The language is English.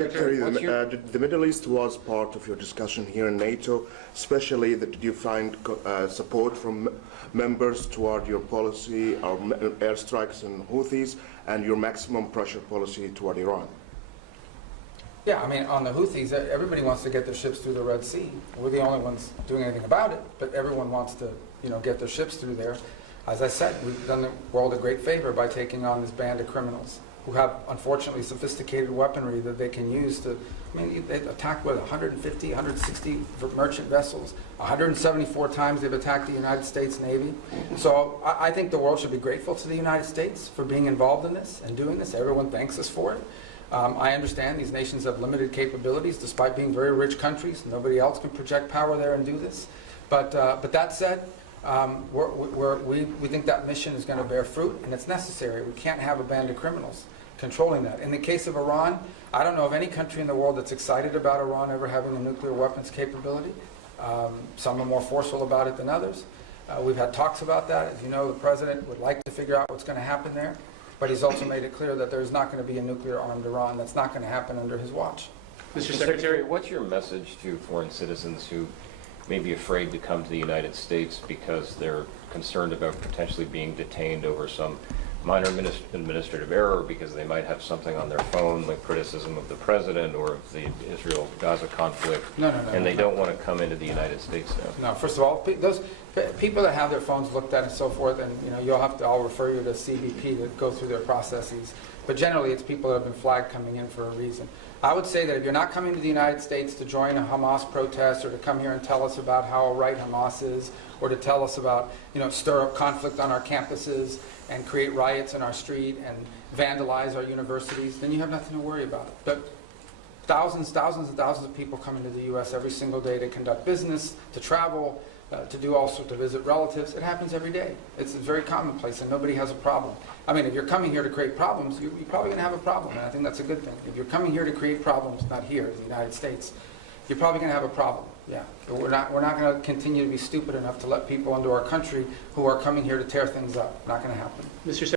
Secretary, the Middle East was part of your discussion here in NATO, especially that did you find support from members toward your policy or airstrikes and Houthis and your maximum pressure policy toward Iran? Yeah, I mean, on the Houthis, everybody wants to get their ships through the Red Sea. We're the only ones doing anything about it, but everyone wants to, get their ships through there. As I said, we've done the world a great favor by taking on this band of criminals who have, unfortunately, sophisticated weaponry that they can use to, they attacked, 150, 160 merchant vessels. 174 times they've attacked the United States Navy. So I think the world should be grateful to the United States for being involved in this and doing this. Everyone thanks us for it. I understand these nations have limited capabilities despite being very rich countries. Nobody else can project power there and do this. But that said, we think that mission is going to bear fruit, and it's necessary. We can't have a band of criminals controlling that. In the case of Iran, I don't know of any country in the world that's excited about Iran ever having a nuclear weapons capability. Some are more forceful about it than others. We've had talks about that. As you know, the president would like to figure out what's going to happen there, but he's also made it clear that there's not going to be a nuclear-armed Iran. That's not going to happen under his watch. Mr. Secretary, what's your message to foreign citizens who may be afraid to come to the United States because they're concerned about potentially being detained over some minor administrative error, because they might have something on their phone like criticism of the president or of the Israel-Gaza conflict, and they don't want to come into the United States now? No, first of all, those people that have their phones looked at and so forth, and I'll refer you to CBP to go through their processes. But generally, it's people that have been flagged coming in for a reason. I would say that if you're not coming to the United States to join a Hamas protest or to come here and tell us about how right Hamas is, or to tell us about, stir up conflict on our campuses and create riots in our street and vandalize our universities, then you have nothing to worry about. But thousands and thousands of people come into the U.S. every single day to conduct business, to travel, to do all sorts, to visit relatives. It happens every day. It's very commonplace, and nobody has a problem. I mean, if you're coming here to create problems, you're probably going to have a problem, and I think that's a good thing. If you're coming here to create problems, not here in the United States, you're probably going to have a problem. Yeah, but we're not going to continue to be stupid enough to let people into our country who are coming here to tear things up. Not going to happen. Mr.